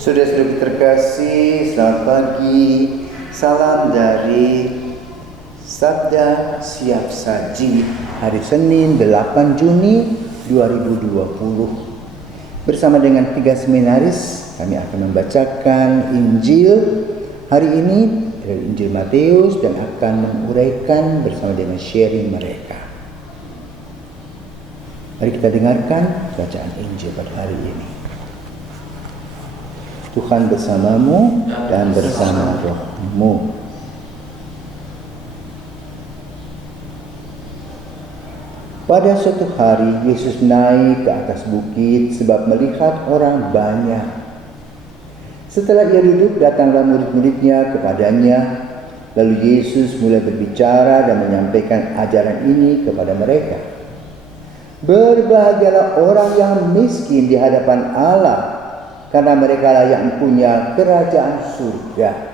Saudara-saudara terkasih, selamat pagi. Salam dari Sabda Siap Saji hari Senin 8 Juni 2020. Bersama dengan 3 seminaris, kami akan membacakan Injil hari ini dari Injil Matius dan akan menguraikan bersama dengan sharing mereka. Mari kita dengarkan bacaan Injil pada hari ini. Tuhan bersamamu dan bersama rohmu. Pada suatu hari Yesus naik ke atas bukit sebab melihat orang banyak. Setelah ia duduk, datanglah murid-muridnya kepadanya. Lalu Yesus mulai berbicara dan menyampaikan ajaran ini kepada mereka. Berbahagialah orang yang miskin di hadapan Allah, karena mereka lah yang punya kerajaan surga.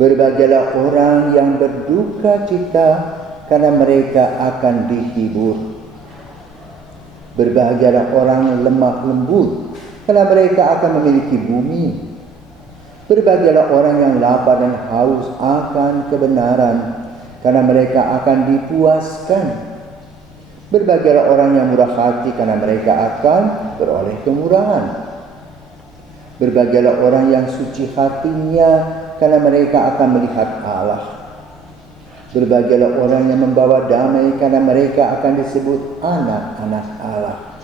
Berbahagialah orang yang berduka cita, karena mereka akan dihibur. Berbahagialah orang lemah lembut, karena mereka akan memiliki bumi. Berbahagialah orang yang lapar dan haus akan kebenaran, karena mereka akan dipuaskan. Berbahagialah orang yang murah hati, karena mereka akan beroleh kemurahan. Berbahagialah orang yang suci hatinya, karena mereka akan melihat Allah. Berbahagialah orang yang membawa damai, karena mereka akan disebut anak-anak Allah.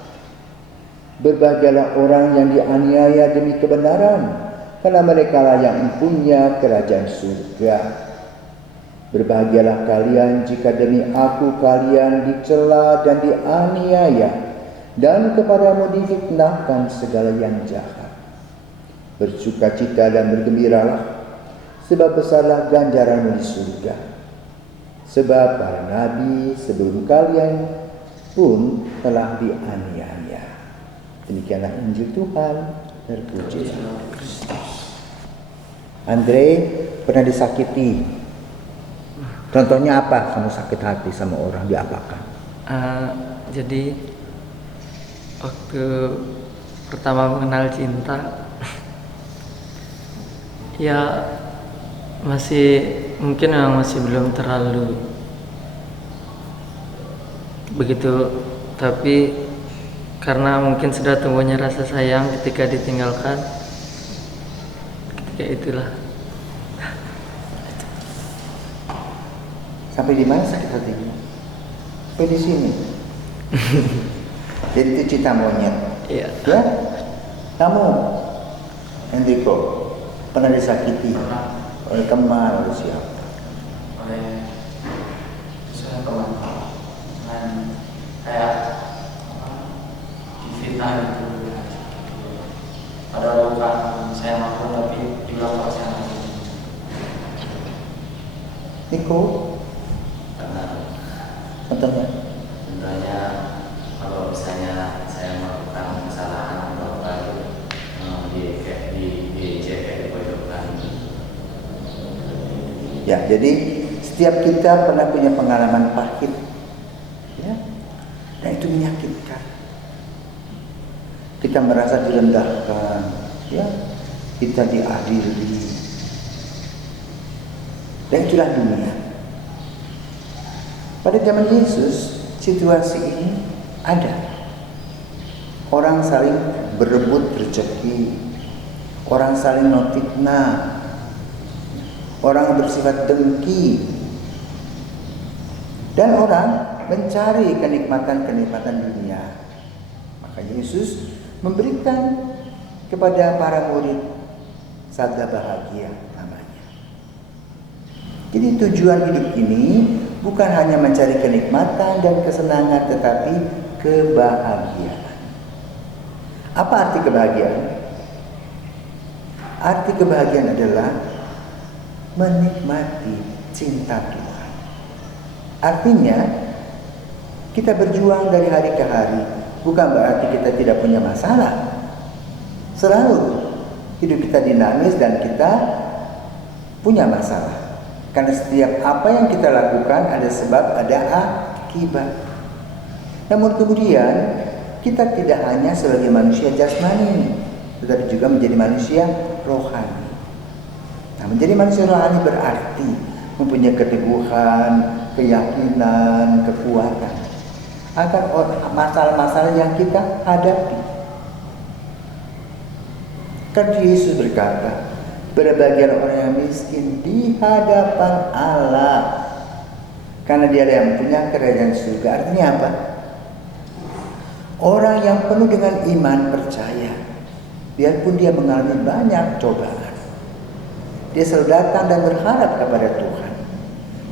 Berbahagialah orang yang dianiaya demi kebenaran, karena mereka lah yang punya kerajaan surga. Berbahagialah kalian jika demi aku kalian dicela dan dianiaya, dan kepadamu difitnahkan segala yang jahat. Bersukacita dan bergembiralah, sebab besarlah ganjaranmu di surga. Sebab para nabi sebelum kalian pun telah dianiaya. Demikianlah Injil Tuhan. Terpujilah Kristus. Andre, pernah disakiti? Contohnya apa? Kamu sakit hati sama orang, diapakan? Jadi waktu pertama mengenal cinta, ya mungkin masih belum terlalu begitu, tapi karena mungkin sudah tumbuhnya rasa sayang ketika ditinggalkan, ketika itulah. Sampai di mana sakit hatinya? Sampai di sini. Jadi itu cinta monyet. Iya. Ya? Kamu, Enrico, pernah disakiti oleh teman, oleh siapa? Oleh saya teman dengan kayak difitnah itu. Padahal bukan saya mampu, tapi dibilang kalau saya mampu. Niko, contohnya? Contohnya kalau misalnya saya melakukan kesalahan atau apa itu diejek di pojokan. Ya, jadi setiap kita pernah punya pengalaman pahit, ya, dan itu menyakitkan. Kita merasa direndahkan, ya, kita diadili, dan itulah dunia. Pada zaman Yesus, situasi ini ada. Orang saling berebut rezeki, orang saling memfitnah, orang bersifat dengki, dan orang mencari kenikmatan-kenikmatan dunia. Maka Yesus memberikan kepada para murid sabda bahagia namanya. Jadi tujuan hidup ini bukan hanya mencari kenikmatan dan kesenangan, tetapi kebahagiaan. Apa arti kebahagiaan? Arti kebahagiaan adalah menikmati cinta Tuhan. Artinya, kita berjuang dari hari ke hari, bukan berarti kita tidak punya masalah. Selalu hidup kita dinamis dan kita punya masalah. Karena setiap apa yang kita lakukan ada sebab, ada akibat. Namun kemudian kita tidak hanya sebagai manusia jasmani, tetapi juga menjadi manusia rohani. Nah, menjadi manusia rohani berarti mempunyai keteguhan, keyakinan, kekuatan akan masalah-masalah yang kita hadapi. Kan Yesus berkata, berbahagialah orang yang miskin di hadapan Allah, karena dia yang punya kerajaan surga. Artinya apa? Orang yang penuh dengan iman percaya, biarpun dia mengalami banyak cobaan, dia selalu datang dan berharap kepada Tuhan.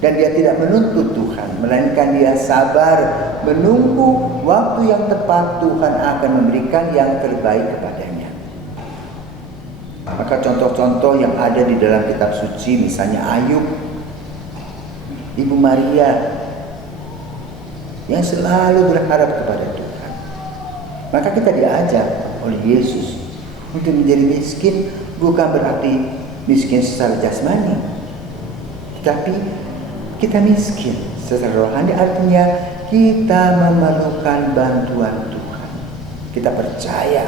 Dan dia tidak menuntut Tuhan, melainkan dia sabar menunggu waktu yang tepat. Tuhan akan memberikan yang terbaik kepadanya. Maka contoh-contoh yang ada di dalam kitab suci, misalnya Ayub, Ibu Maria yang selalu berharap kepada Tuhan. Maka kita diajar oleh Yesus untuk menjadi miskin, bukan berarti miskin secara jasmani, tetapi kita miskin secara rohani, artinya kita memerlukan bantuan Tuhan. Kita percaya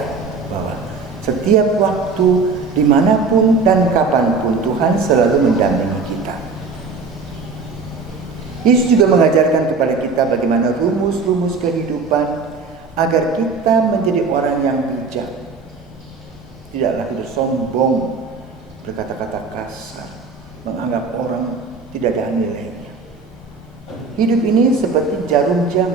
bahwa setiap waktu, dimanapun dan kapanpun, Tuhan selalu mendampingi kita. Yesus juga mengajarkan kepada kita bagaimana rumus-rumus kehidupan agar kita menjadi orang yang bijak. Tidaklah bersombong, berkata-kata kasar, menganggap orang tidak ada nilainya. Hidup ini seperti jarum jam.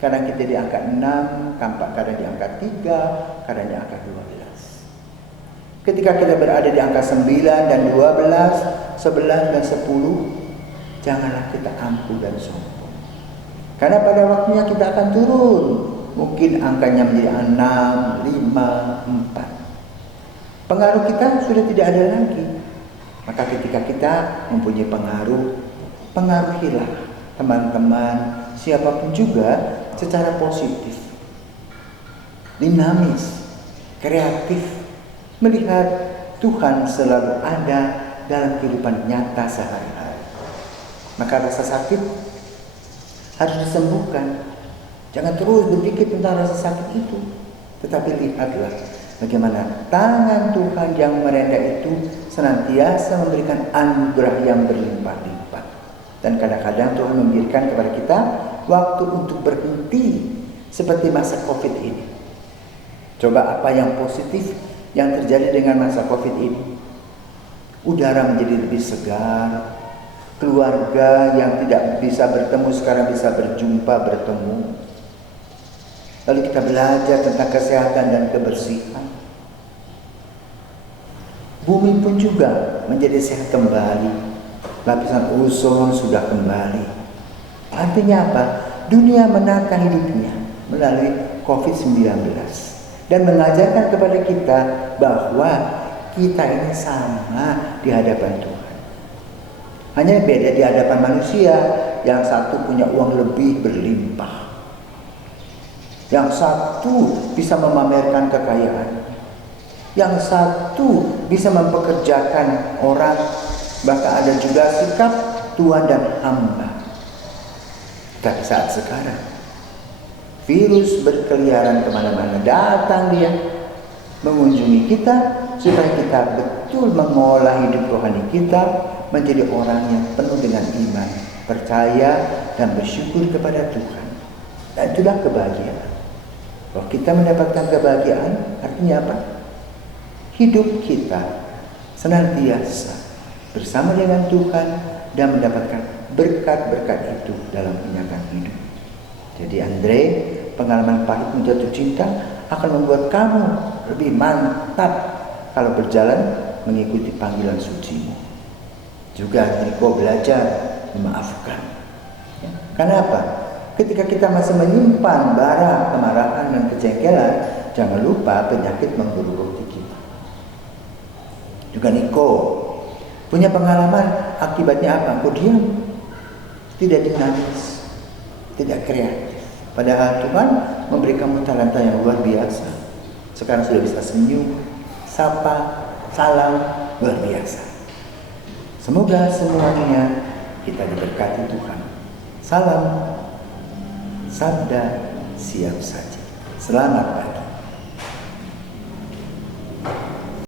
Kadang kita di angka 6, kadang di angka 3, kadang di angka 12. Ketika kita berada di angka 9 dan 12, 11 dan 10, janganlah kita angkuh dan sombong. Karena pada waktunya kita akan turun. Mungkin angkanya menjadi 6, 5, 4. Pengaruh kita sudah tidak ada lagi. Maka ketika kita mempunyai pengaruhilah teman-teman, siapapun juga secara positif, dinamis, kreatif, melihat Tuhan selalu ada dalam kehidupan nyata sehari-hari. Maka rasa sakit harus disembuhkan. Jangan terus berpikir tentang rasa sakit itu, tetapi lihatlah bagaimana tangan Tuhan yang merendah itu senantiasa memberikan anugerah yang berlimpah-limpah. Dan kadang-kadang Tuhan memberikan kepada kita waktu untuk berhenti, seperti masa COVID ini. Coba apa yang positif yang terjadi dengan masa COVID ini? Udara menjadi lebih segar, keluarga yang tidak bisa bertemu sekarang bisa bertemu. Lalu kita belajar tentang kesehatan dan kebersihan. Bumi pun juga menjadi sehat kembali. Lapisan ozon sudah kembali. Artinya apa? Dunia menata hidupnya melalui COVID-19 dan mengajarkan kepada kita bahwa kita ini sama di hadapan Tuhan. Hanya beda di hadapan manusia. Yang satu punya uang lebih berlimpah, yang satu bisa memamerkan kekayaan, yang satu bisa mempekerjakan orang. Bahkan ada juga sikap tuan dan hamba. Tapi saat sekarang virus berkeliaran kemana-mana, datang dia mengunjungi kita supaya kita betul mengolah hidup rohani kita menjadi orang yang penuh dengan iman, percaya dan bersyukur kepada Tuhan. Dan itulah kebahagiaan. Kalau kita mendapatkan kebahagiaan, artinya apa? Hidup kita senantiasa bersama dengan Tuhan dan mendapatkan berkat-berkat itu dalam kenyataan hidup. Jadi Andre, pengalaman pahit menjatuh cinta akan membuat kamu lebih mantap kalau berjalan mengikuti panggilan sucimu. Juga Niko belajar memaafkan. Kenapa? Ketika kita masih menyimpan bara kemarahan dan kejengkelan, jangan lupa penyakit menggerogoti kita. Juga Niko punya pengalaman, akibatnya apa? Kau diam, tidak dinamis, tidak kreatif. Padahal Tuhan memberi kamu talenta yang luar biasa. Sekarang sudah bisa senyum, sapa, salam, luar biasa. Semoga semuanya kita diberkati Tuhan. Salam, sabda siap saji. Selamat pagi.